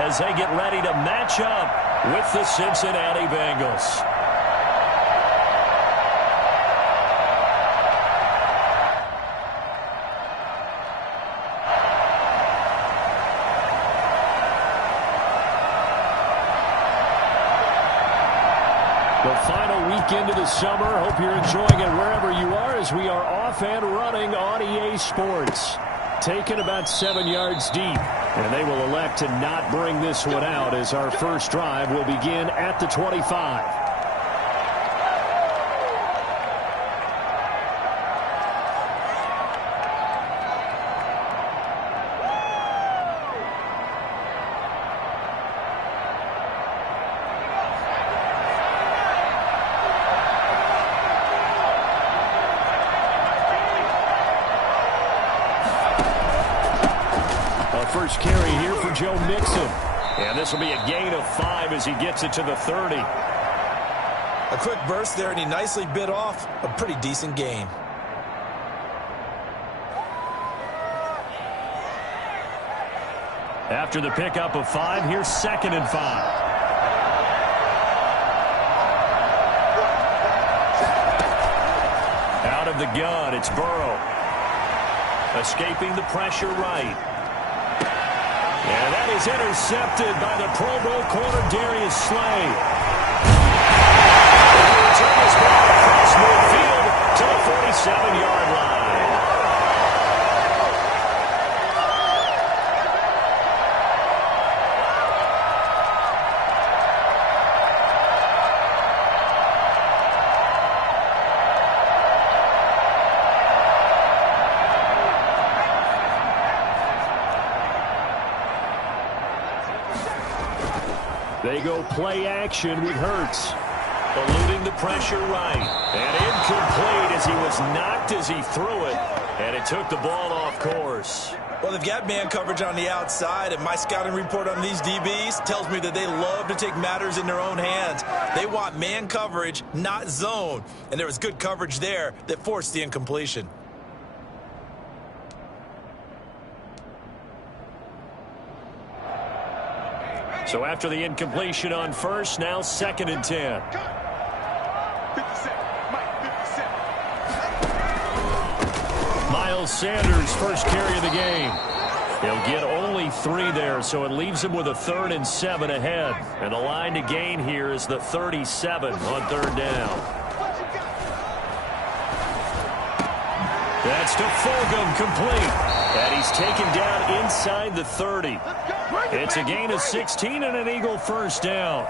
as they get ready to match up with the Cincinnati Bengals. The final weekend of the summer. Hope you're enjoying it wherever you are as we are off and running on EA Sports. Taken about 7 yards deep. And they will elect to not bring this one out as our first drive will begin at the 25. First carry here for Joe Mixon. And this will be a gain of 5 as he gets it to the 30. A quick burst there, and he nicely bit off a pretty decent gain. After the pickup of 5, here's 2nd and 5. Out of the gun, it's Burrow. Escaping the pressure right. And that is intercepted by the Pro Bowl corner, Darius Slay. He returns back across midfield to the 47-yard line. They go play action with Hurts. Eluding the pressure right. And incomplete as he was knocked as he threw it. And it took the ball off course. Well, they've got man coverage on the outside, and my scouting report on these DBs tells me that they love to take matters in their own hands. They want man coverage, not zone. And there was good coverage there that forced the incompletion. So after the incompletion on first, now 2nd and 10. Miles Sanders, first carry of the game. He'll get only 3 there, so it leaves him with a 3rd and 7 ahead. And the line to gain here is the 37 on 3rd down. That's to Fulgham, complete. And he's taken down inside the 30. It's a gain of 16 and an Eagle first down.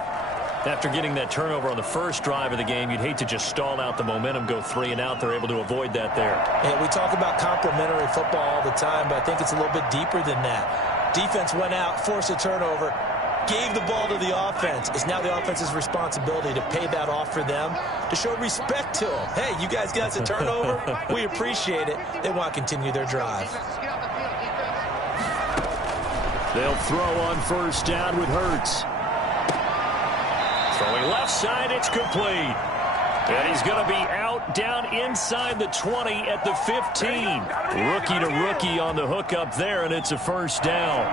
After getting that turnover on the first drive of the game, you'd hate to just stall out the momentum, go 3 and out. They're able to avoid that there. Yeah, we talk about complementary football all the time, but I think it's a little bit deeper than that. Defense went out, forced a turnover, gave the ball to the offense. It's now the offense's responsibility to pay that off for them, to show respect to them. Hey, you guys got a turnover? We appreciate it. They want to continue their drive. They'll throw on first down with Hurts. Throwing left side, it's complete. And he's going to be out down inside the 20 at the 15. Rookie to rookie on the hookup there, and it's a first down.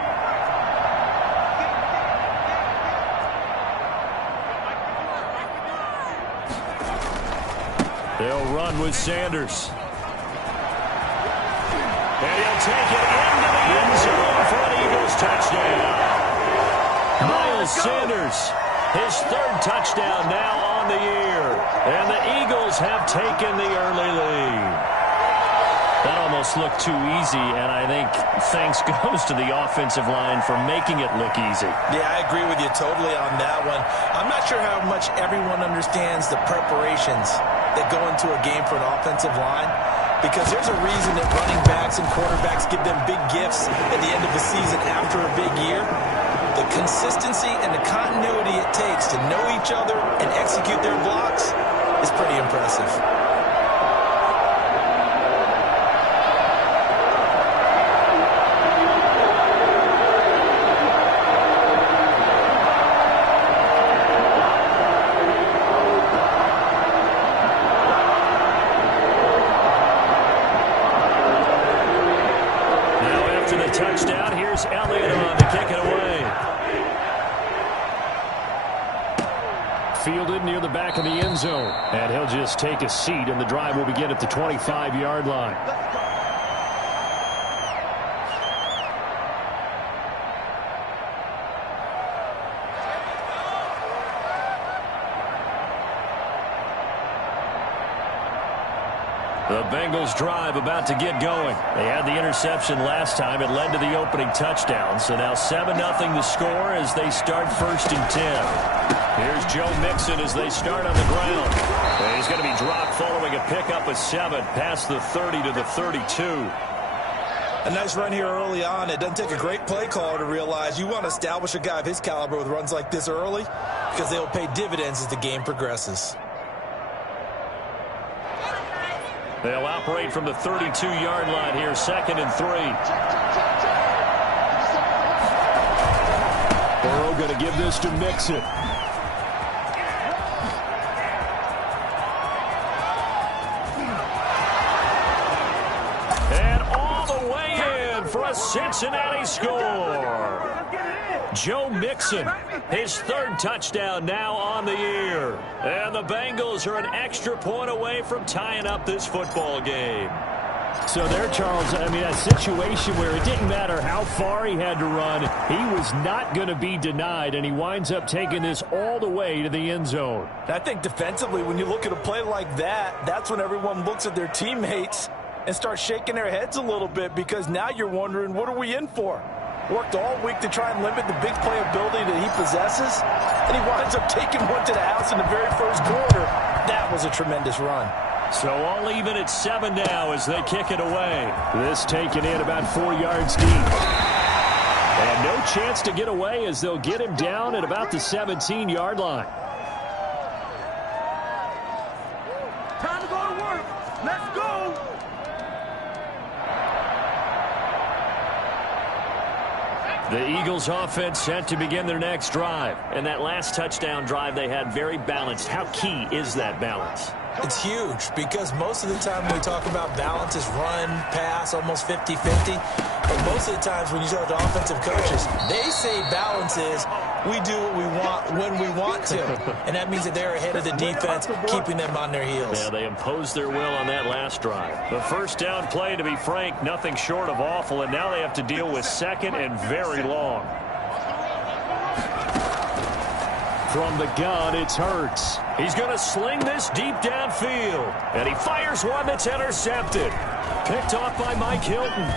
They'll run with Sanders. And he'll take it into the end zone for an Eagles touchdown. Miles Sanders, his 3rd touchdown now on the year. And the Eagles have taken the early lead. That almost looked too easy, and I think thanks goes to the offensive line for making it look easy. Yeah, I agree with you totally on that one. I'm not sure how much everyone understands the preparations that go into a game for an offensive line, because there's a reason that running backs and quarterbacks give them big gifts at the end of the season after a big year. The consistency and the continuity it takes to know each other and execute their blocks is pretty impressive. Touchdown. Here's Elliott on to kick it away. fielded near the back of the end zone. And he'll just take a seat, and the drive will begin at the 25-yard line. The Bengals drive about to get going. They had the interception last time. It led to the opening touchdown. So now 7-0 the score as they start 1st and 10. Here's Joe Mixon as they start on the ground. And he's going to be dropped following a pickup of 7 past the 30 to the 32. A nice run here early on. It doesn't take a great play caller to realize you want to establish a guy of his caliber with runs like this early because they will pay dividends as the game progresses. They'll operate from the 32-yard line here, 2nd and 3. Burrow going to give this to Mixon. And all the way in for a Cincinnati score. Joe Mixon, his 3rd touchdown now on the year. And the Bengals are an extra point away from tying up this football game. So there, Charles, I mean, a situation where it didn't matter how far he had to run, he was not going to be denied, and he winds up taking this all the way to the end zone. I think defensively, when you look at a play like that, that's when everyone looks at their teammates and starts shaking their heads a little bit because now you're wondering, what are we in for? Worked all week to try and limit the big playability that he possesses, and he winds up taking one to the house in the very first quarter. That was a tremendous run. So all even at 7 now as they kick it away. This taken in about 4 yards deep. And no chance to get away as they'll get him down at about the 17-yard line. Time to go to work. Let's go. The Eagles offense set to begin their next drive. And that last touchdown drive they had very balanced. How key is that balance? It's huge because most of the time when we talk about balance is run, pass, almost 50-50. But most of the times when you talk to offensive coaches, they say balance is we do what we want when we want to. And that means that they're ahead of the defense, keeping them on their heels. Yeah, they imposed their will on that last drive. The first down play, to be frank, nothing short of awful. And now they have to deal with 2nd and very long. From the gun, it's Hurts. He's going to sling this deep downfield. And he fires one that's intercepted. Picked off by Mike Hilton.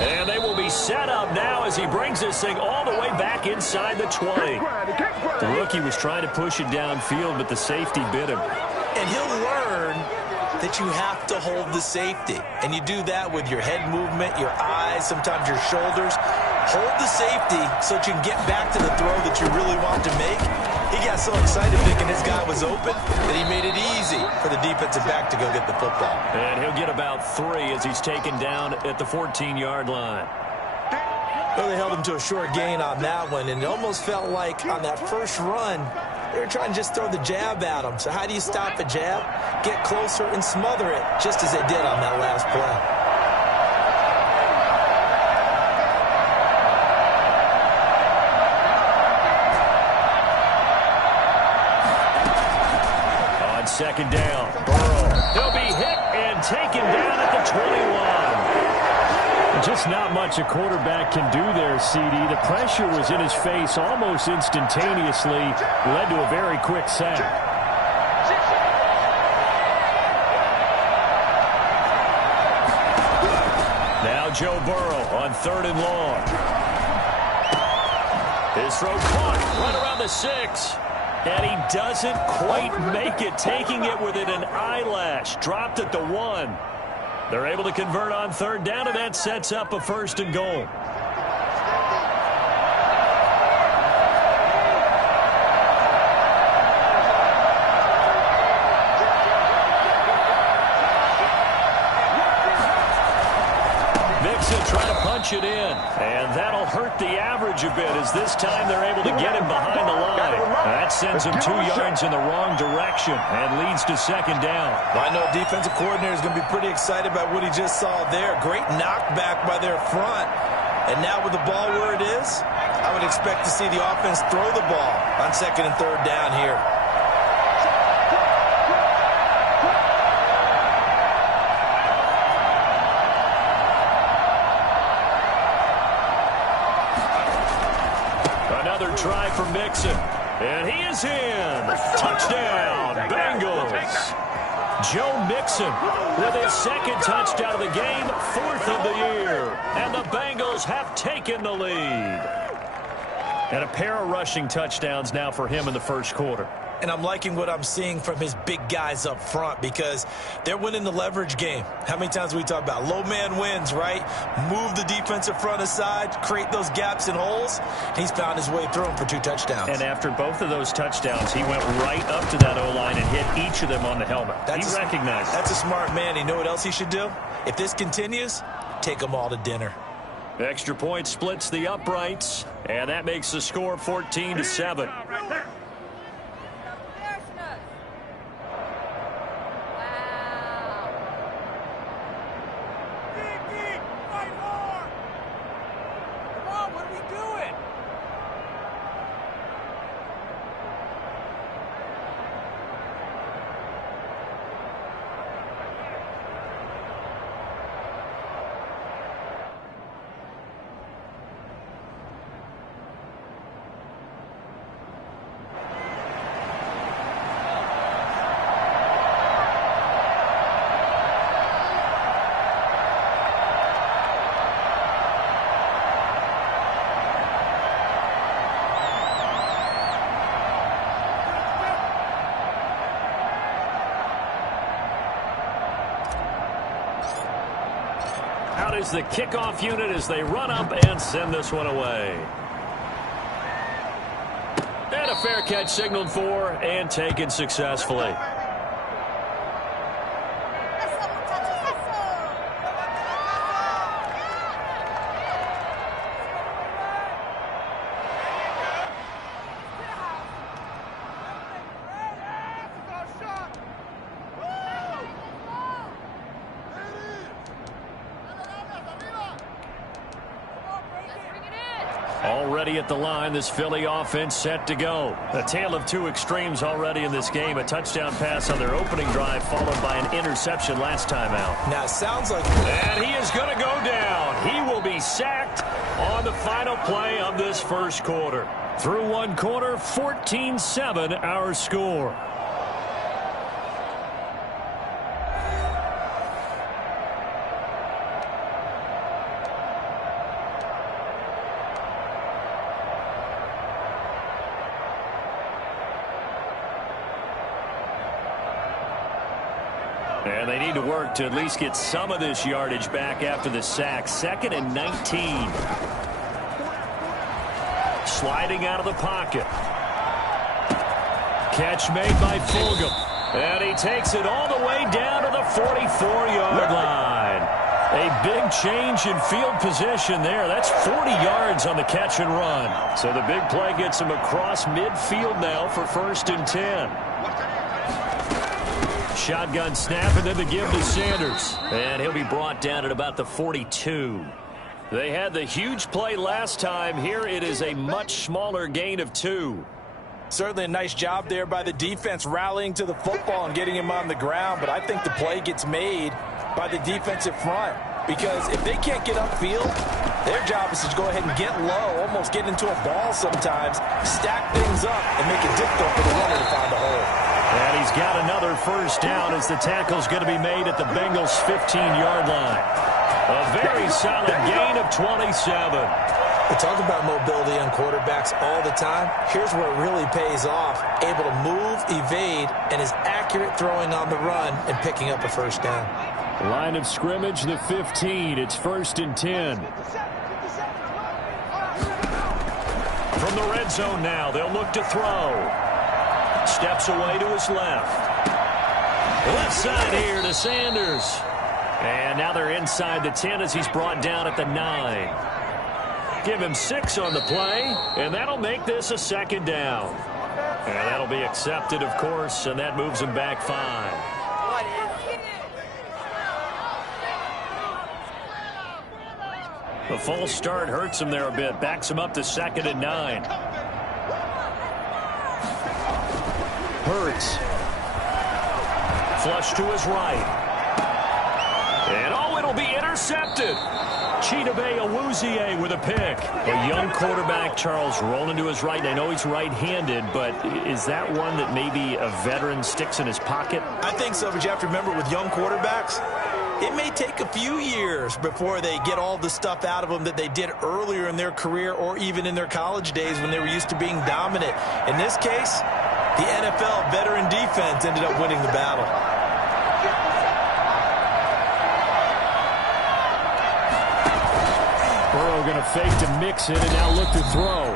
And they will be set up now as he brings this thing all the way back inside the 20. The rookie was trying to push it downfield, but the safety bit him. And he'll learn that you have to hold the safety. And you do that with your head movement, your eyes, sometimes your shoulders. Hold the safety so that you can get back to the throw that you really want to make. He got so excited thinking his guy was open that he made it easy for the defensive back to go get the football. And he'll get about 3 as he's taken down at the 14-yard line. Well, they held him to a short gain on that one, and it almost felt like on that first run, they were trying to just throw the jab at him. So how do you stop a jab? Get closer and smother it, just as they did on that last play. Second down, Burrow. He'll be hit and taken down at the 21. Just not much a quarterback can do there, CD. The pressure was in his face almost instantaneously, led to a very quick sack. Now Joe Burrow on 3rd and long. His throw caught right around the 6. And he doesn't quite make it, taking it within an eyelash. Dropped at the 1. They're able to convert on 3rd down, and that sets up a 1st and goal. Mixon trying to punch it in, and that'll hurt the average a bit as this time they're able to get him behind the line. That sends him 2 yards in the wrong direction and leads to 2nd down. Well, I know a defensive coordinator is going to be pretty excited about what he just saw there. Great knockback by their front. And now with the ball where it is, I would expect to see the offense throw the ball on 2nd and 3rd down here. Another try for Mixon. And he is in. Touchdown, Bengals. Joe Mixon with his 2nd touchdown of the game, 4th of the year. And the Bengals have taken the lead. And a pair of rushing touchdowns now for him in the 1st quarter. And I'm liking what I'm seeing from his big guys up front because they're winning the leverage game. How many times we talk about low man wins, right? Move the defensive front aside, create those gaps and holes. He's found his way through them for 2 touchdowns. And after both of those touchdowns, he went right up to that O-line and hit each of them on the helmet. He recognized it. That's a smart man. You know what else he should do? If this continues, take them all to dinner. Extra point splits the uprights, and that makes the score 14-7. Out is the kickoff unit as they run up and send this one away. And a fair catch signaled for and taken successfully. Already at the line, this Philly offense set to go. A tale of 2 extremes already in this game. A touchdown pass on their opening drive, followed by an interception last time out. Now, it sounds like... And he is going to go down. He will be sacked on the final play of this 1st quarter. Through 1 quarter, 14-7 our score. And they need to work to at least get some of this yardage back after the sack. 2nd and 19. Sliding out of the pocket. Catch made by Fulgham. And he takes it all the way down to the 44-yard line. A big change in field position there. That's 40 yards on the catch and run. So the big play gets him across midfield now for 1st and 10. Shotgun snap and then the give to Sanders. And he'll be brought down at about the 42. They had the huge play last time. Here it is a much smaller gain of 2. Certainly a nice job there by the defense rallying to the football and getting him on the ground. But I think the play gets made by the defensive front. Because if they can't get upfield, their job is to go ahead and get low, almost get into a ball sometimes, stack things up, and make it difficult for the runner to find a hole. And he's got another 1st down as the tackle's going to be made at the Bengals' 15-yard line. A very solid gain of 27. We talk about mobility on quarterbacks all the time. Here's where it really pays off. Able to move, evade, and is accurate throwing on the run and picking up a 1st down. Line of scrimmage, the 15. It's 1st and 10. From the red zone now, they'll look to throw. Steps away to his left. Left side here to Sanders. And now they're inside the 10 as he's brought down at the 9. Give him 6 on the play, and that'll make this a 2nd down. And that'll be accepted, of course, and that moves him back 5. The false start hurts him there a bit. Backs him up to 2nd and 9. Hurts. Flush to his right. And it'll be intercepted. Chidobe Awuzie with a pick. A young quarterback, Charles, rolling to his right. I know he's right-handed, but is that one that maybe a veteran sticks in his pocket? I think so, but you have to remember with young quarterbacks, it may take a few years before they get all the stuff out of them that they did earlier in their career or even in their college days when they were used to being dominant. In this case, the NFL veteran defense ended up winning the battle. Burrow going to fake to mix it and now look to throw.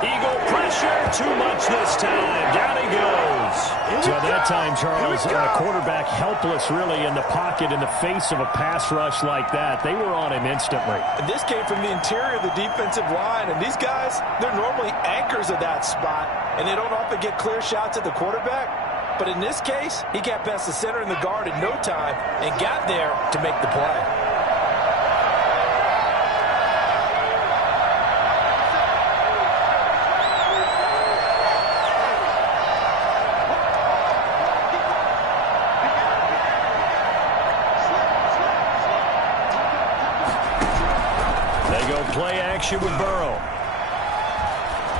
Eagle pressure, too much this time. Down he goes. So that time, Charles, quarterback helpless really in the pocket in the face of a pass rush like that. They were on him instantly. And this came from the interior of the defensive line. And these guys, they're normally anchors of that spot. And they don't often get clear shots at the quarterback. But in this case, he got past the center and the guard in no time and got there to make the play. Play action with Burrow.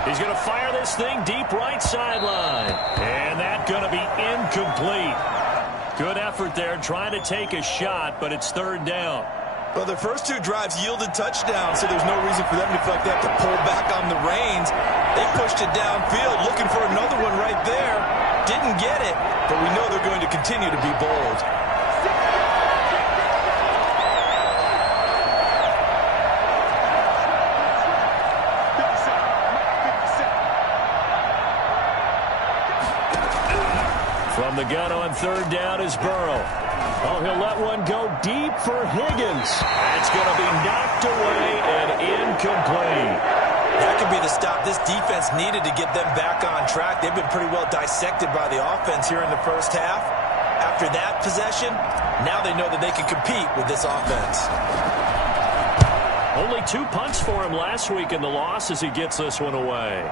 He's going to fire this thing deep right sideline. And that's going to be incomplete. Good effort there trying to take a shot, but it's 3rd down. Well, their first 2 drives yielded touchdowns, so there's no reason for them to feel like they have to pull back on the reins. They pushed it downfield, looking for another one right there. Didn't get it, but we know they're going to continue to be bold. From the gun on 3rd down is Burrow. Oh, he'll let one go deep for Higgins. That's going to be knocked away and incomplete. That could be the stop this defense needed to get them back on track. They've been pretty well dissected by the offense here in the first half. After that possession, now they know that they can compete with this offense. Only 2 punts for him last week in the loss as he gets this one away.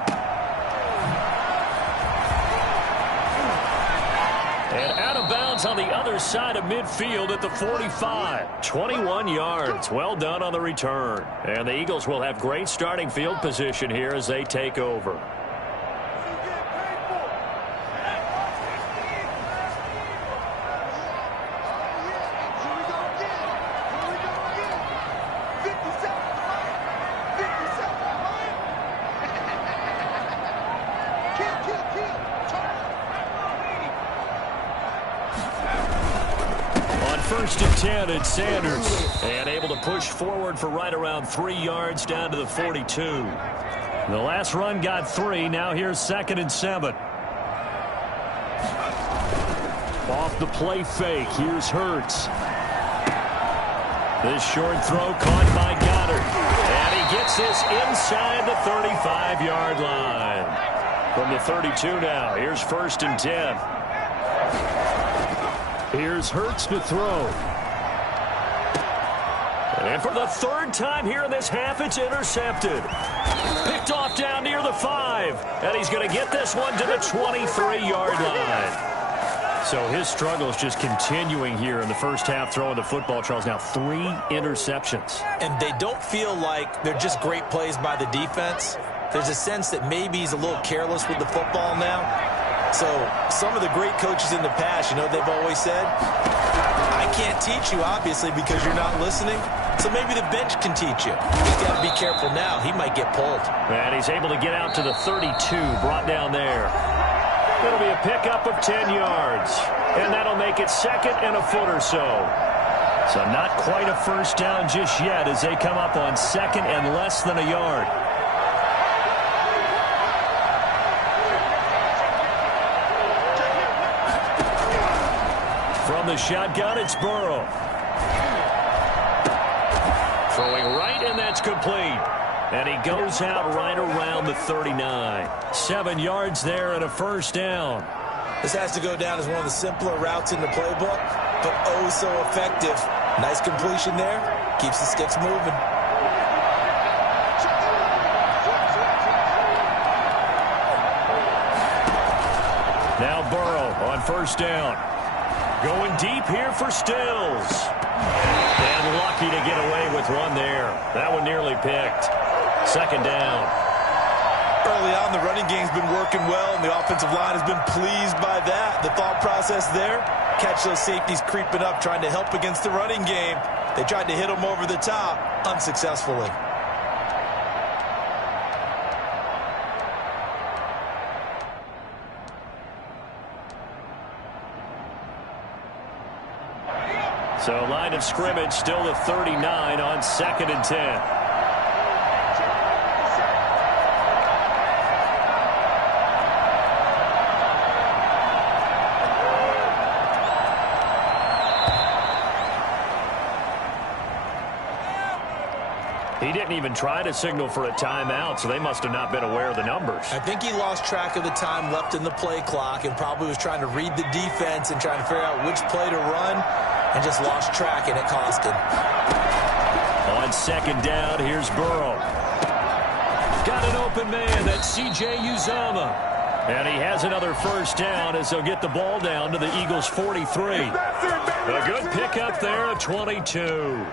And out of bounds on the other side of midfield at the 45. 21 yards. Well done on the return. And the Eagles will have great starting field position here as they take over. First and 10 at Sanders. And able to push forward for right around 3 yards down to the 42. The last run got 3. Now here's 2nd and 7. Off the play fake. Here's Hurts. This short throw caught by Goddard. And he gets this inside the 35-yard line. From the 32 now. Here's 1st and 10. Here's Hurts to throw. And for the 3rd time here in this half, it's intercepted. Picked off down near the 5. And he's going to get this one to the 23-yard line. So his struggle is just continuing here in the first half throwing the football, Charles. Now 3 interceptions. And they don't feel like they're just great plays by the defense. There's a sense that maybe he's a little careless with the football now. So some of the great coaches in the past, you know, they've always said, I can't teach you, obviously, because you're not listening. So maybe the bench can teach you. He's got to be careful now. He might get pulled. And he's able to get out to the 32, brought down there. It'll be a pickup of 10 yards. And that'll make it 2nd and a foot or so. So not quite a first down just yet as they come up on 2nd and less than a yard. From the shotgun, it's Burrow. Throwing right, and that's complete. And he goes out right around the 39. 7 yards there and a first down. This has to go down as one of the simpler routes in the playbook, but oh so effective. Nice completion there. Keeps the sticks moving. Now Burrow on first down. Going deep here for Stills. And lucky to get away with one there. That one nearly picked. Second down. Early on, the running game's been working well, and the offensive line has been pleased by that. The thought process there, catch those safeties creeping up, trying to help against the running game. They tried to hit them over the top, unsuccessfully. So line of scrimmage still the 39 on 2nd and 10. He didn't even try to signal for a timeout, so they must have not been aware of the numbers. I think he lost track of the time left in the play clock and probably was trying to read the defense and trying to figure out which play to run, and just lost track, and it cost him. On second down, here's Burrow. Got an open man. That's C.J. Uzomah. And he has another first down as they'll get the ball down to the Eagles' 43. A good pickup there of 22.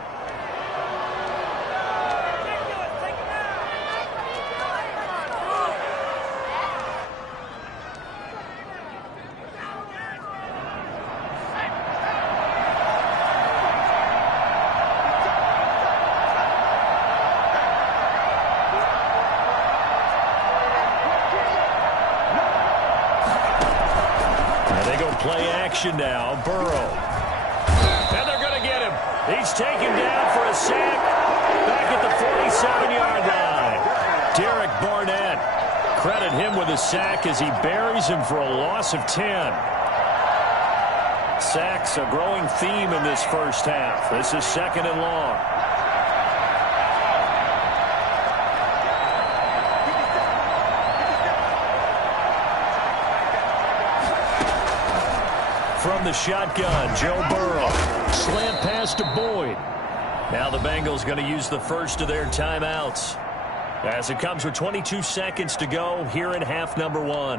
Play action now, Burrow. And they're going to get him. He's taken down for a sack back at the 47-yard line. Derek Barnett, credit him with a sack as he buries him for a loss of 10. Sacks a growing theme in this first half. This is 2nd and long. From the shotgun, Joe Burrow. Slant pass to Boyd. Now the Bengals going to use the first of their timeouts, as it comes with 22 seconds to go here in half number 1.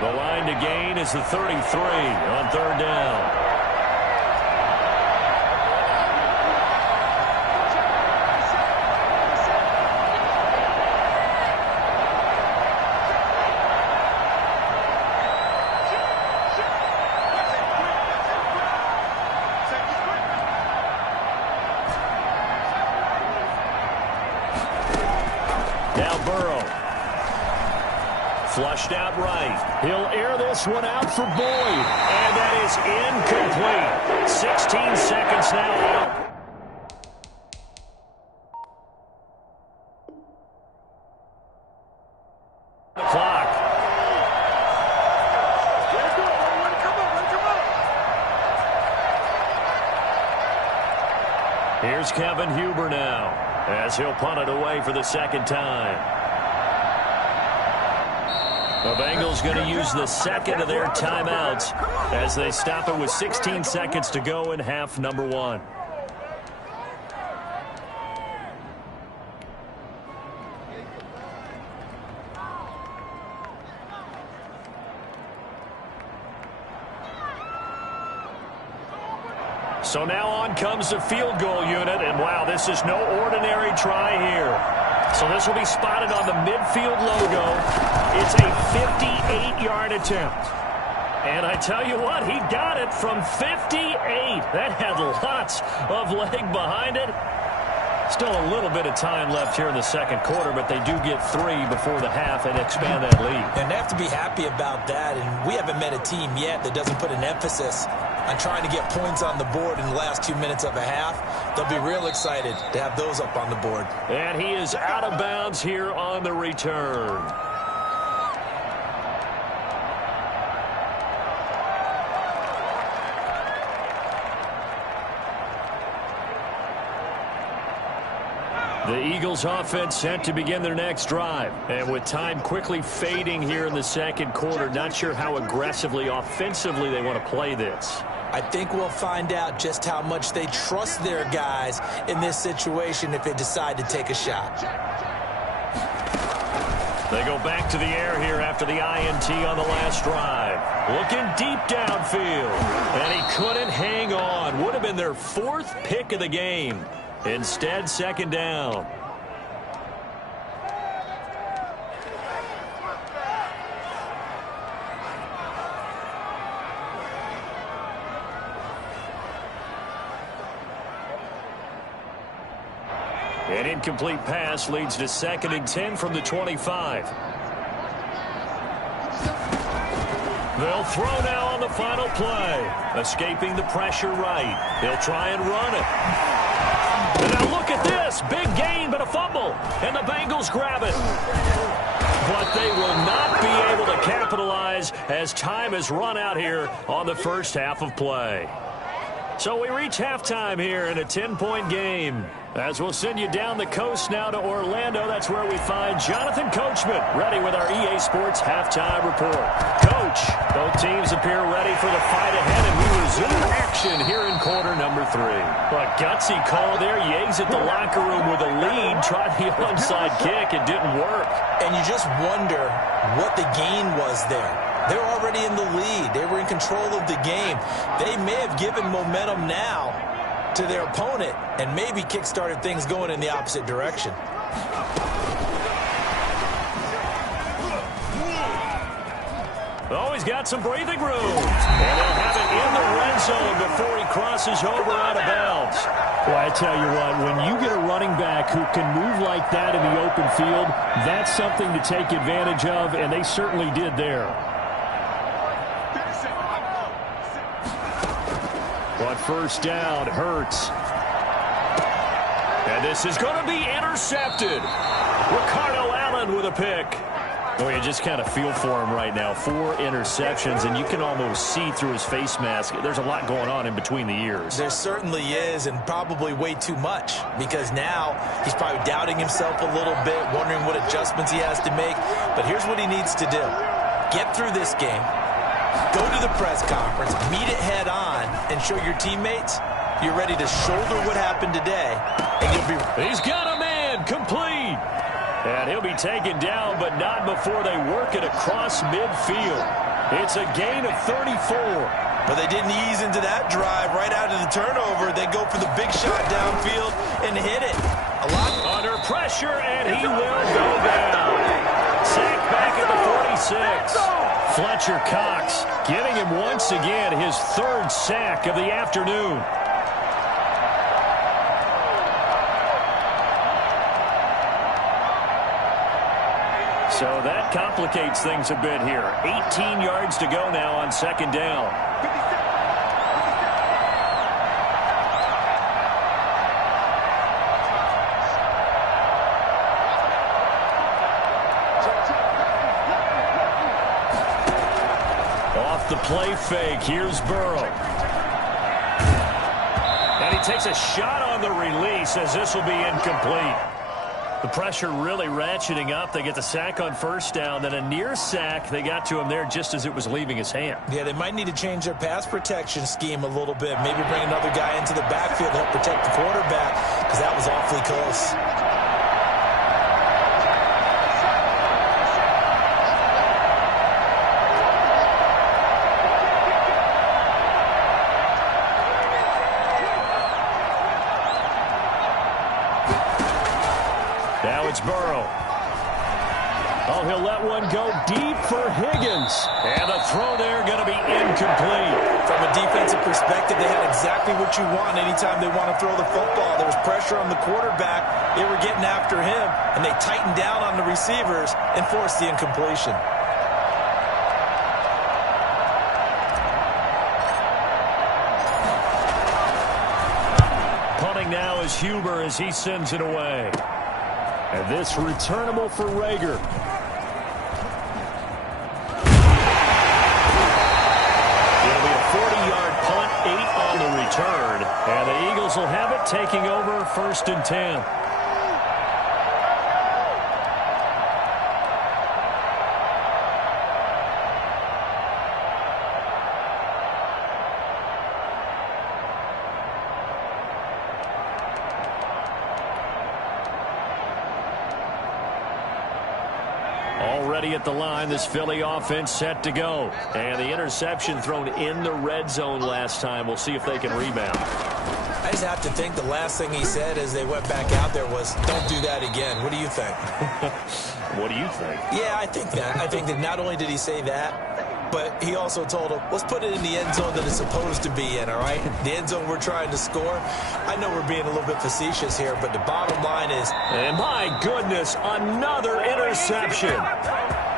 The line to gain is the 33 on 3rd down. Flushed out right. He'll air this one out for Boyd. And that is incomplete. 16 seconds now out. The clock. Here's Kevin Huber now, as he'll punt it away for the second time. The Bengals going to use the second of their timeouts as they stop it with 16 seconds to go in half number 1. So now on comes the field goal unit, and wow, this is no ordinary try here. So this will be spotted on the midfield logo. It's a 58-yard attempt. And I tell you what, he got it from 58. That had lots of leg behind it. Still a little bit of time left here in the second quarter, but they do get 3 before the half and expand that lead. And they have to be happy about that. And we haven't met a team yet that doesn't put an emphasis on trying to get points on the board in the last 2 minutes of a half. They'll be real excited to have those up on the board. And he is out of bounds here on the return. The Eagles offense set to begin their next drive. And with time quickly fading here in the second quarter, not sure how aggressively, offensively they want to play this. I think we'll find out just how much they trust their guys in this situation if they decide to take a shot. They go back to the air here after the INT on the last drive. Looking deep downfield. And he couldn't hang on. Would have been their 4th pick of the game. Instead, 2nd down. An incomplete pass leads to 2nd and 10 from the 25. They'll throw now on the final play. Escaping the pressure right. They'll try and run it. And now look at this. Big gain, but a fumble. And the Bengals grab it. But they will not be able to capitalize as time has run out here on the first half of play. So we reach halftime here in a 10-point game. As we'll send you down the coast now to Orlando, that's where we find Jonathan Coachman ready with our EA Sports Halftime Report. Coach, both teams appear ready for the fight ahead, and we resume action here in quarter number 3. A gutsy call there. Yates at the locker room with a lead. Tried the onside kick. It didn't work. And you just wonder what the gain was there. They're already in the lead. They were in control of the game. They may have given momentum now to their opponent and maybe kick-started things going in the opposite direction. Oh, he's got some breathing room. And they'll have it in the red zone before he crosses over out of bounds. Well, I tell you what, when you get a running back who can move like that in the open field, that's something to take advantage of, and they certainly did there. But first down, Hurts. And this is going to be intercepted. Ricardo Allen with a pick. Oh, you just kind of feel for him right now. 4 interceptions, and you can almost see through his face mask. There's a lot going on in between the ears. There certainly is, and probably way too much, because now he's probably doubting himself a little bit, wondering what adjustments he has to make. But here's what he needs to do. Get through this game. Go to the press conference, meet it head on, and show your teammates you're ready to shoulder what happened today, and you'll be... He's got a man, complete. And he'll be taken down, but not before they work it across midfield. It's a gain of 34. But they didn't ease into that drive right out of the turnover. They go for the big shot downfield and hit it. A lot under pressure, and he will go down. Sacked back at the 46. Fletcher Cox getting him once again his 3rd sack of the afternoon. So that complicates things a bit here. 18 yards to go now on 2nd down. Off the play fake, here's Burrow. And he takes a shot on the release as this will be incomplete. The pressure really ratcheting up. They get the sack on first down, then a near sack. They got to him there just as it was leaving his hand. Yeah, they might need to change their pass protection scheme a little bit. Maybe bring another guy into the backfield to help protect the quarterback, because that was awfully close. Now it's Burrow. Oh, he'll let one go deep for Higgins. And the throw there going to be incomplete. From a defensive perspective, they had exactly what you want anytime they want to throw the football. There was pressure on the quarterback. They were getting after him, and they tightened down on the receivers and forced the incompletion. Punting now is Huber as he sends it away. And this returnable for Rager. It'll be a 40-yard punt, 8 on the return. And the Eagles will have it, taking over 1st and 10. Already at the line, this Philly offense set to go. And the interception thrown in the red zone last time. We'll see if they can rebound. I just have to think the last thing he said as they went back out there was, don't do that again. What do you think? What do you think? Yeah, I think that. I think that not only did he say that, but he also told him, let's put it in the end zone that it's supposed to be in, all right? The end zone we're trying to score. I know we're being a little bit facetious here, but the bottom line is... And my goodness, another interception.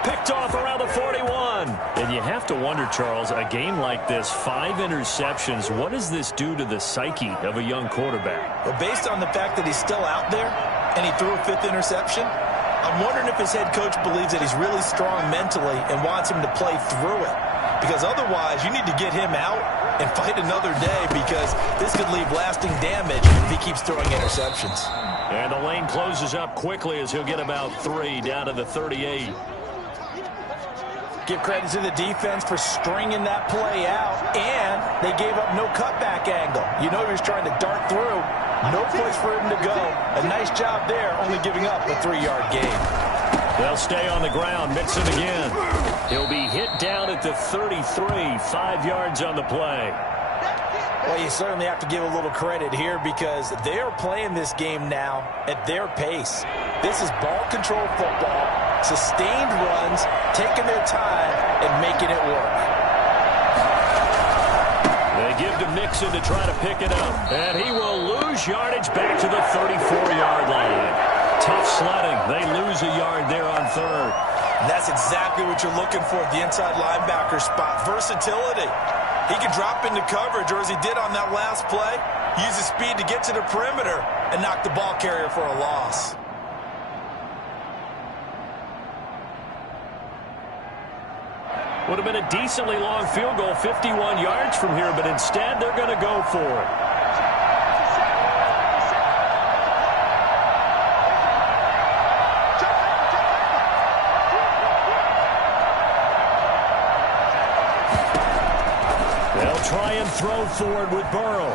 Picked off around the 41. And you have to wonder, Charles, a game like this, 5 interceptions, what does this do to the psyche of a young quarterback? Well, based on the fact that he's still out there and he threw a 5th interception, I'm wondering if his head coach believes that he's really strong mentally and wants him to play through it. Because otherwise, you need to get him out and fight another day, because this could leave lasting damage if he keeps throwing interceptions. And the lane closes up quickly as he'll get about 3 down to the 38. Give credit to the defense for stringing that play out, and they gave up no cutback angle. You know he was trying to dart through. No place for him to go. A nice job there, only giving up a 3-yard gain. They'll stay on the ground. Mixon again. He'll be hit down at the 33, 5 yards on the play. Well, you certainly have to give a little credit here, because they are playing this game now at their pace. This is ball control football, sustained runs, taking their time, and making it work. They give to Mixon to try to pick it up. And he will lose yardage back to the 34-yard line. Tough sledding. They lose a yard there on 3rd. And that's exactly what you're looking for at the inside linebacker spot. Versatility. He can drop into coverage, or as he did on that last play, use his speed to get to the perimeter and knock the ball carrier for a loss. Would have been a decently long field goal, 51 yards from here, but instead they're going to go for it. They'll try and throw forward with Burrow.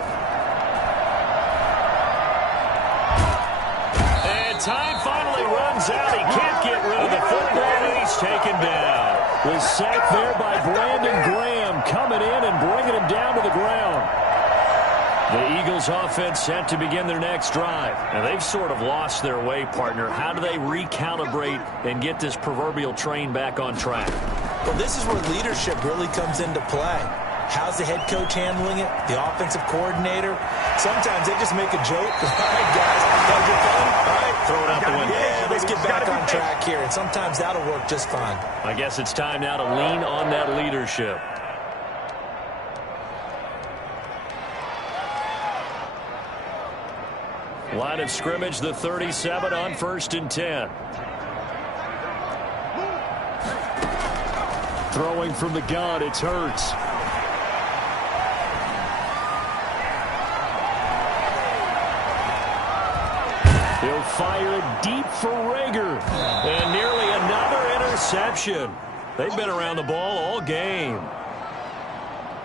And time finally runs out. He can't get rid of the football, and he's taken down. Was sacked there by Brandon Graham, coming in and bringing him down to the ground. The Eagles offense set to begin their next drive. And they've sort of lost their way, partner. How do they recalibrate and get this proverbial train back on track? Well, this is where leadership really comes into play. How's the head coach handling it? The offensive coordinator? Sometimes they just make a joke. All right, guys, have your fun. All right, throw it out the window. Yeah, let's get back on track here. And sometimes that'll work just fine. I guess it's time now to lean on that leadership. Line of scrimmage, the 37 on 1st and 10. Throwing from the gun, it's Hurts. He'll fire it deep for Rager. And nearly another interception. They've been around the ball all game.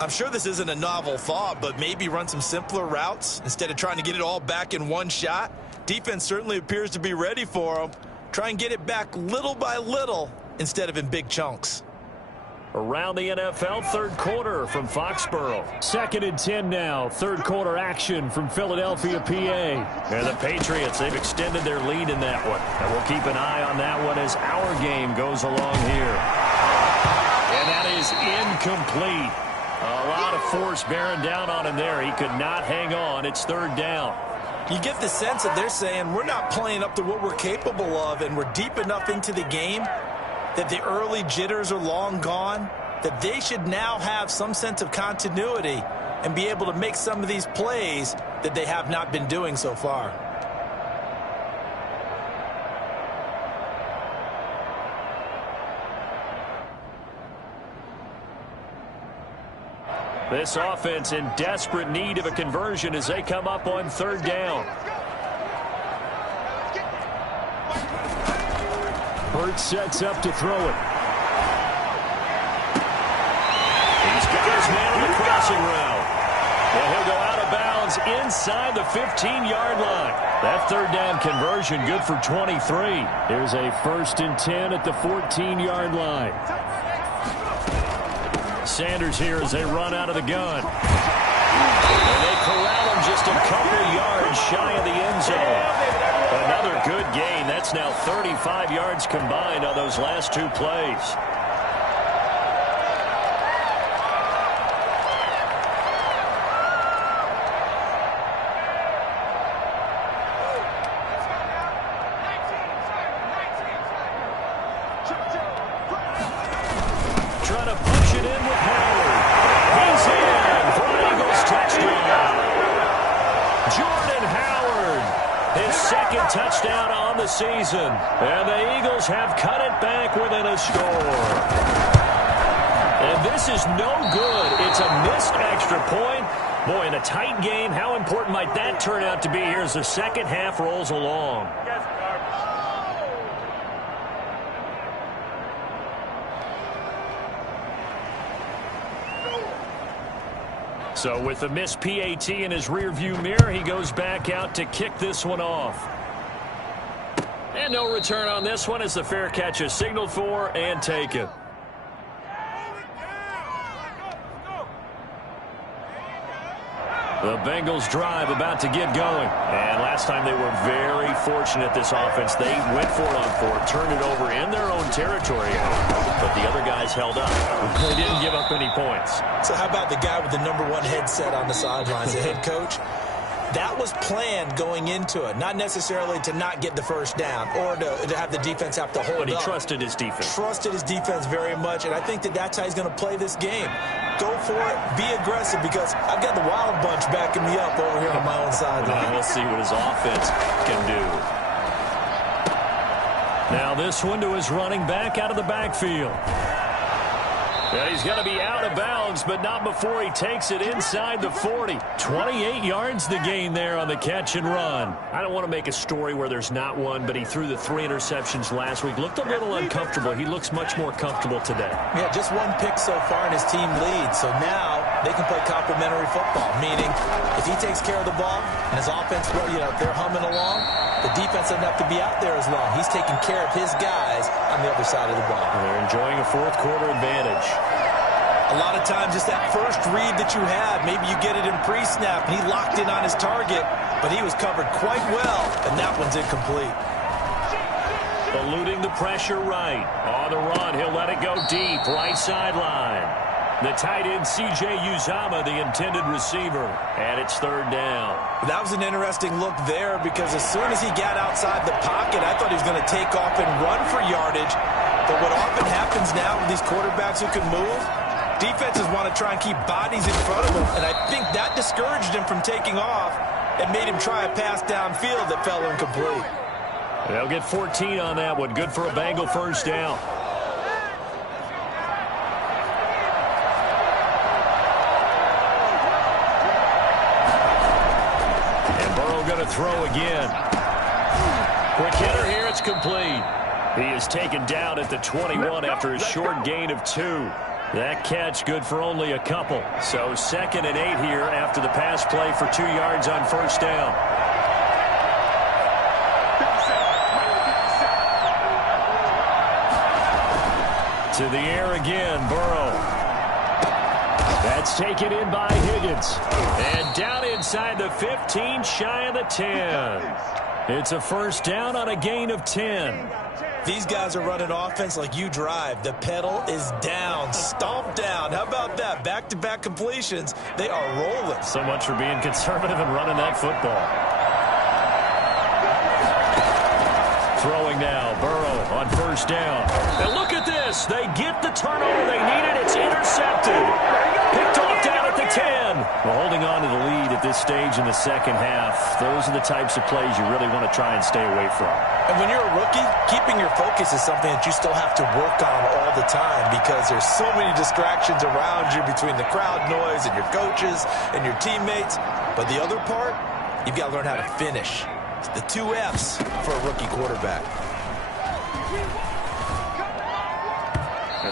I'm sure this isn't a novel thought, but maybe run some simpler routes instead of trying to get it all back in one shot. Defense certainly appears to be ready for them. Try and get it back little by little instead of in big chunks. Around the NFL, 3rd quarter from Foxborough. 2nd and 10 now. 3rd quarter action from Philadelphia, PA. And the Patriots, they've extended their lead in that one. And we'll keep an eye on that one as our game goes along here. And that is incomplete. A lot of force bearing down on him there. He could not hang on. It's 3rd down. You get the sense that they're saying we're not playing up to what we're capable of, and we're deep enough into the game that the early jitters are long gone, that they should now have some sense of continuity and be able to make some of these plays that they have not been doing so far. This offense in desperate need of a conversion as they come up on 3rd down. Hurts sets up to throw it. He's got his man on the crossing route. And he'll go out of bounds is inside the 15-yard line. That third down conversion good for 23. Here's a 1st and 10 at the 14-yard line. Sanders here as they run out of the gun. And they corral him just a couple yards shy of the end zone. Another good gain. That's now 35 yards combined on those last 2 plays. Trying to push it in with Howard. He's in for an Eagles touchdown. Jordan Howard, his 2nd touchdown on the season. And the Eagles have cut it back within a score. And this is no good. It's a missed extra point. Boy, in a tight game, how important might that turn out to be here as the second half rolls along? So with the missed PAT in his rearview mirror, he goes back out to kick this one off. And no return on this one as the fair catch is signaled for and taken. The Bengals drive about to get going. And last time they were very fortunate, this offense. They went for it on 4, turned it over in their own territory. But the other guys held up. They didn't give up any points. So how about the guy with the #1 headset on the sidelines, the head coach? That was planned going into it, not necessarily to not get the first down or to have the defense have to hold up. But he trusted his defense. Trusted his defense very much, and I think that's how he's going to play this game. Go for it, be aggressive, because I've got the wild bunch backing me up over here on my own sideline. We'll see what his offense can do. Now this one to his running back out of the backfield. And he's going to be out of bounds, but not before he takes it inside the 40. 28 yards the gain there on the catch and run. I don't want to make a story where there's not one, but he threw the 3 interceptions last week. Looked a little uncomfortable. He looks much more comfortable today. Yeah, just 1 pick so far and his team leads. So now they can play complementary football, meaning if he takes care of the ball and his offense, they're humming along, the defense doesn't have to be out there as long. He's taking care of his guys on the other side of the ball. And they're enjoying a 4th quarter advantage. A lot of times just that first read that you have, maybe you get it in pre-snap, and he locked in on his target, but he was covered quite well, and that one's incomplete. Eluding the pressure right. On the run, he'll let it go deep, right sideline. The tight end, C.J. Uzomah, the intended receiver, and it's 3rd down. That was an interesting look there because as soon as he got outside the pocket, I thought he was going to take off and run for yardage. But what often happens now with these quarterbacks who can move, defenses want to try and keep bodies in front of him, and I think that discouraged him from taking off and made him try a pass downfield that fell incomplete. They'll get 14 on that one. Good for a Bengal 1st down. And Burrow going to throw again. Quick hitter here. It's complete. He is taken down at the 21 after a short gain of 2. That catch good for only a couple. So 2nd and 8 here after the pass play for 2 yards on 1st down. To the air again, Burrow. That's taken in by Higgins. And down inside the 15, shy of the 10. It's a 1st down on a gain of 10. These guys are running offense like you drive. The pedal is down, stomped down. How about that? Back-to-back completions. They are rolling. So much for being conservative and running that football. Throwing now, Burrow on 1st down. And look at this. They get the turnover they needed. It's intercepted. Picked off down at the 10. Well, holding on to the lead at this stage in the second half, those are the types of plays you really want to try and stay away from. And when you're a rookie, keeping your focus is something that you still have to work on all the time because there's so many distractions around you between the crowd noise and your coaches and your teammates. But the other part, you've got to learn how to finish. It's the 2 F's for a rookie quarterback.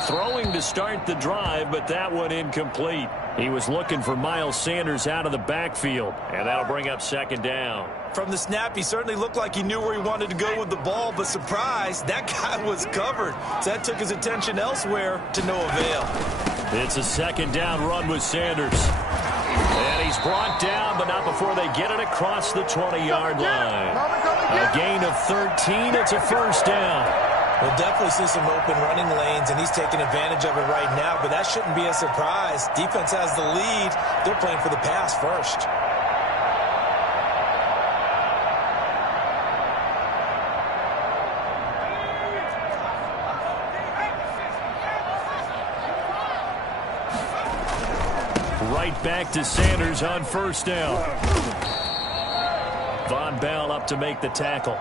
Throwing to start the drive, but that one incomplete. He was looking for Miles Sanders out of the backfield, and that'll bring up second down. From the snap, he certainly looked like he knew where he wanted to go with the ball, but surprise, that guy was covered. So that took his attention elsewhere to no avail. It's a second down run with Sanders. And he's brought down, but not before they get it across the 20-yard line. A gain of 13. It's a first down. We'll definitely see some open running lanes, and he's taking advantage of it right now, but that shouldn't be a surprise. Defense has the lead. They're playing for the pass first. Right back to Sanders on first down. Von Bell up to make the tackle.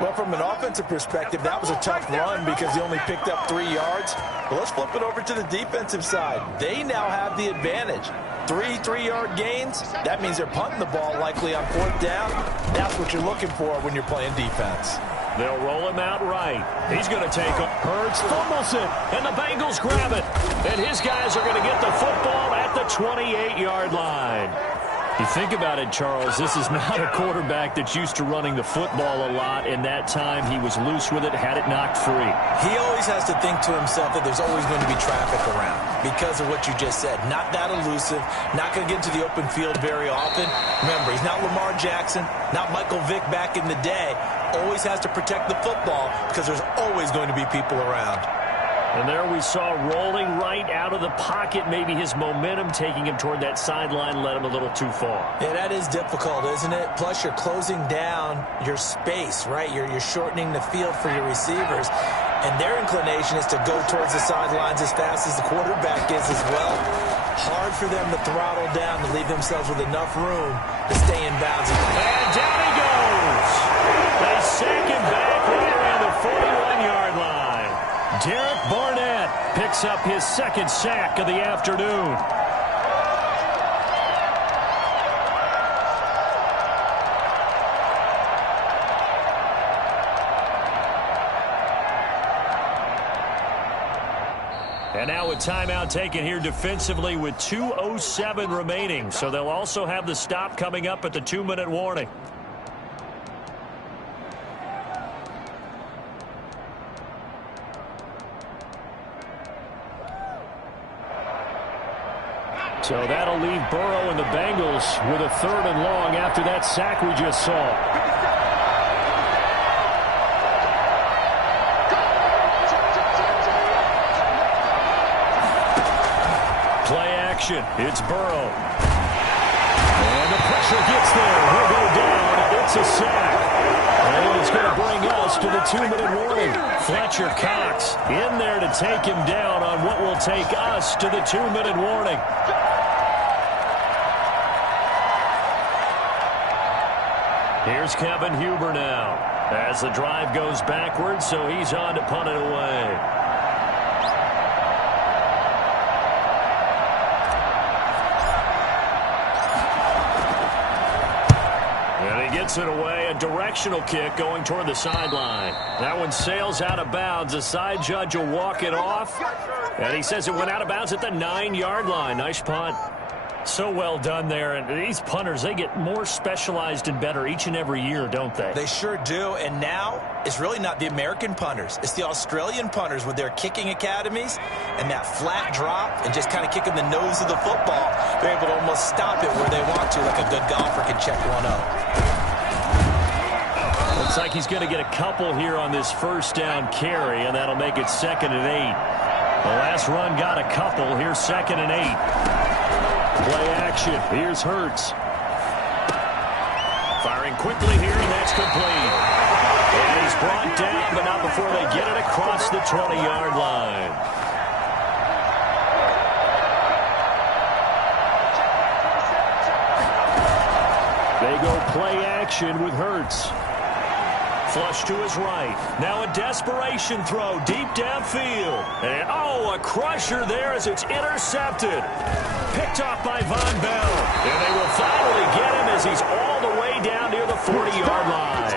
Well, from an offensive perspective, that was a tough run because he only picked up 3 yards. But let's flip it over to the defensive side. They now have the advantage. 3 3-yard gains. That means they're punting the ball likely on fourth down. That's what you're looking for when you're playing defense. They'll roll him out right. He's going to take a Hurts, fumbles it, and the Bengals grab it. And his guys are going to get the football at the 28-yard line. You think about it, Charles, this is not a quarterback that's used to running the football a lot, and that time he was loose with it, had it knocked free. He always has to think to himself that there's always going to be traffic around because of what you just said. Not that elusive, not going to get into the open field very often. Remember, he's not Lamar Jackson, not Michael Vick back in the day. Always has to protect the football because there's always going to be people around. And there we saw rolling right out of the pocket. Maybe his momentum taking him toward that sideline led him a little too far. Yeah, that is difficult, isn't it? Plus, you're closing down your space, right? You're shortening the field for your receivers. And their inclination is to go towards the sidelines as fast as the quarterback is as well. Hard for them to throttle down to leave themselves with enough room to stay in bounds. And down he goes. They sack him back right around the 41-yard line. Derek Barnett picks up his second sack of the afternoon. And now a timeout taken here defensively with 2:07 remaining. So they'll also have the stop coming up at the 2-minute warning. So that'll leave Burrow and the Bengals with a 3rd and long after that sack we just saw. Play action. It's Burrow. And the pressure gets there. He'll go down. It's a sack. And it's going to bring us to the 2-minute warning. Fletcher Cox in there to take him down on what will take us to the 2-minute warning. Here's Kevin Huber now as the drive goes backwards, so he's on to punt it away. And he gets it away, a directional kick going toward the sideline. That one sails out of bounds. The side judge will walk it off, and he says it went out of bounds at the 9-yard line. Nice punt. So well done there. And these punters, they get more specialized and better each and every year, don't they? They sure do. And now it's really not the American punters. It's the Australian punters with their kicking academies and that flat drop and just kind of kicking the nose of the football. They're able to almost stop it where they want to, like a good golfer can check one up. Looks like he's going to get a couple here on this first down carry, and that'll make it 2nd and 8. The last run got a couple. Here's 2nd and 8. Play action. Here's Hurts. Firing quickly here, and that's complete. And he's brought down, but not before they get it across the 20-yard line. They go play action with Hurts. Flush to his right. Now a desperation throw deep downfield. And, oh, a crusher there as it's intercepted. Picked off by Von Bell. And they will finally get him as he's all the way down near the 40-yard line.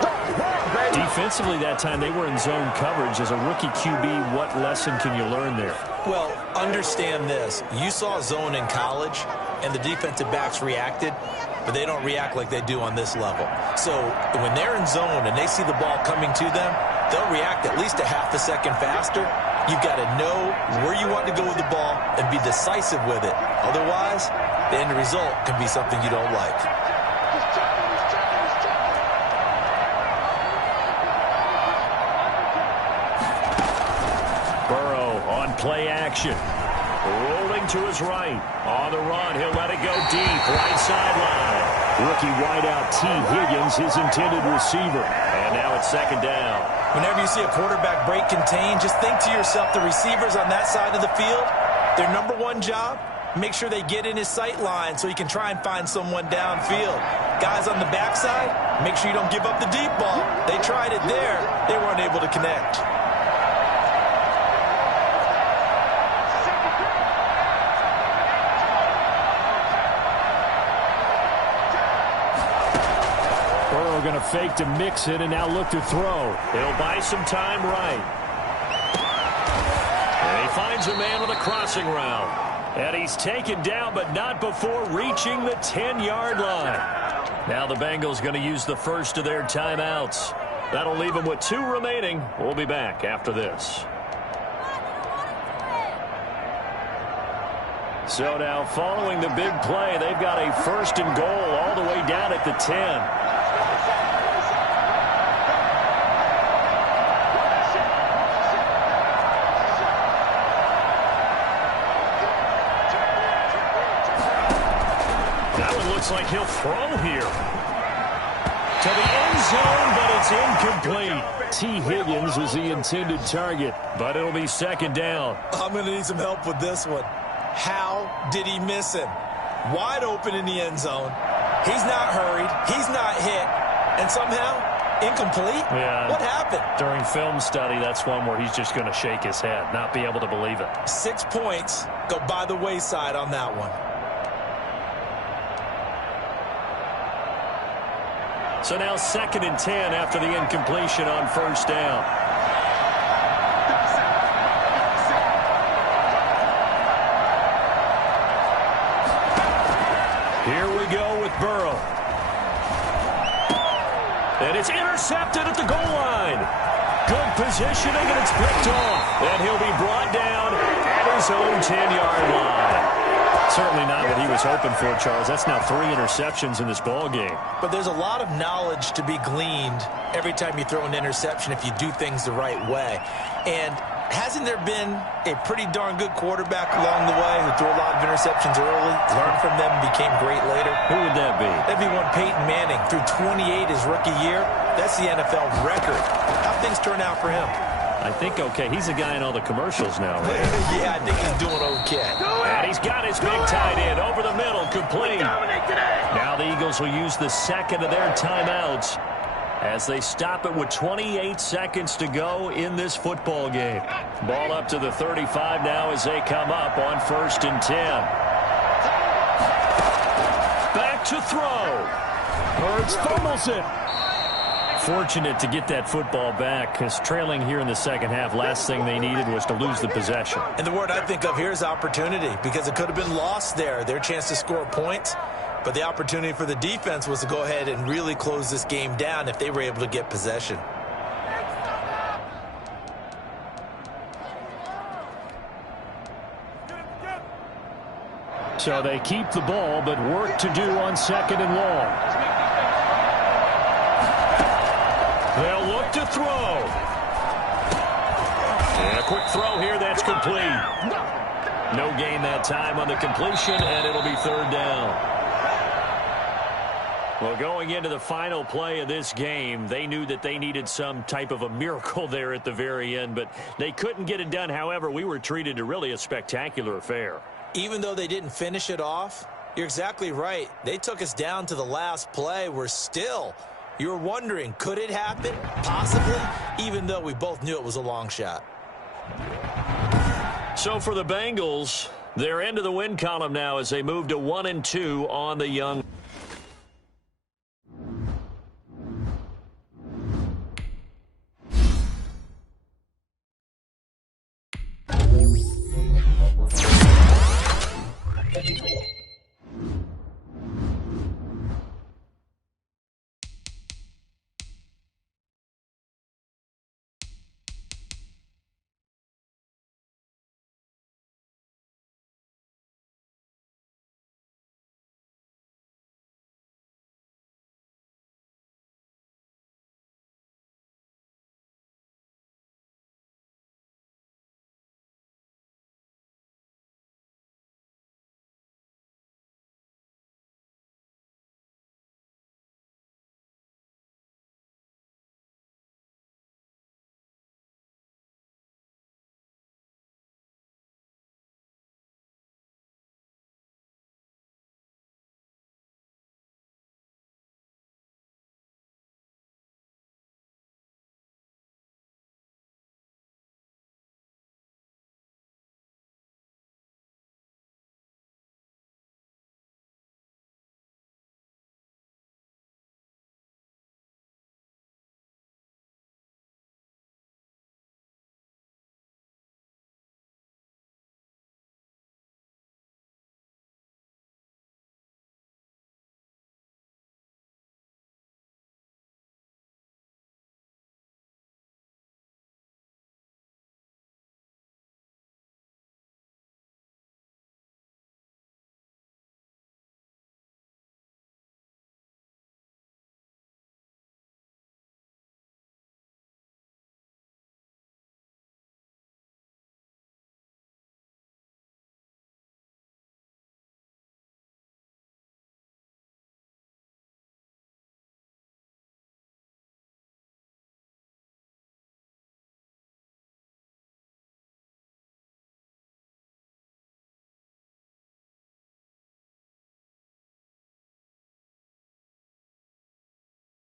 Defensively that time, they were in zone coverage. As a rookie QB, what lesson can you learn there? Well, understand this. You saw zone in college, and the defensive backs reacted, but they don't react like they do on this level. So when they're in zone and they see the ball coming to them, they'll react at least a half a second faster. You've got to know where you want to go with the ball and be decisive with it. Otherwise, the end result can be something you don't like. Burrow on play action. Rolling to his right. On the run, he'll let it go deep. Right sideline. Rookie wideout T. Higgins, his intended receiver. And now it's second down. Whenever you see a quarterback break contain, just think to yourself, the receivers on that side of the field, their number one job, make sure they get in his sight line so he can try and find someone downfield. Guys on the backside, make sure you don't give up the deep ball. They tried it there. They weren't able to connect. Going to fake to mix it and now look to throw. He'll buy some time right. And he finds a man with a crossing route. And he's taken down, but not before reaching the 10-yard line. Now the Bengals going to use the first of their timeouts. That'll leave them with 2 remaining. We'll be back after this. So now following the big play, they've got a 1st and goal all the way down at the 10. Looks like he'll throw here to the end zone, but it's incomplete. T. Higgins was the intended target, but it'll be second down. I'm going to need some help with this one. How did he miss him? Wide open in the end zone. He's not hurried. He's not hit. And somehow, incomplete? Yeah. What happened? During film study, that's one where he's just going to shake his head, not be able to believe it. 6 points go by the wayside on that one. So now 2nd and 10 after the incompletion on 1st down. Here we go with Burrow. And it's intercepted at the goal line. Good positioning, and it's picked off. And he'll be brought down at his own 10-yard line. Certainly not what he was hoping for, Charles. That's now 3 interceptions in this ball game. But there's a lot of knowledge to be gleaned every time you throw an interception if you do things the right way. And hasn't there been a pretty darn good quarterback along the way who threw a lot of interceptions early, learned from them, and became great later? Who would that be? That'd be one Peyton Manning. Threw 28 his rookie year. That's the NFL record. How things turn out for him? I think okay. He's a guy in all the commercials now, right? Yeah, I think he's doing okay. And he's got his big tight end over the middle, complete. Now the Eagles will use the 2nd of their timeouts as they stop it with 28 seconds to go in this football game. Ball up to the 35 now as they come up on 1st and 10. Back to throw. Hurts fumbles it. Fortunate to get that football back, because trailing here in the second half, last thing they needed was to lose the possession. And the word I think of here is opportunity, because it could have been lost there, their chance to score points. But the opportunity for the defense was to go ahead and really close this game down if they were able to get possession. So they keep the ball, but work to do on 2nd and long. They'll look to throw. And a quick throw here, that's complete. No gain that time on the completion, and it'll be 3rd down. Well, going into the final play of this game, they knew that they needed some type of a miracle there at the very end, but they couldn't get it done. However, we were treated to really a spectacular affair. Even though they didn't finish it off, you're exactly right. They took us down to the last play. We're still... You're wondering, could it happen? Possibly, even though we both knew it was a long shot. So for the Bengals, they're into the win column now as they move to 1-2 on the young.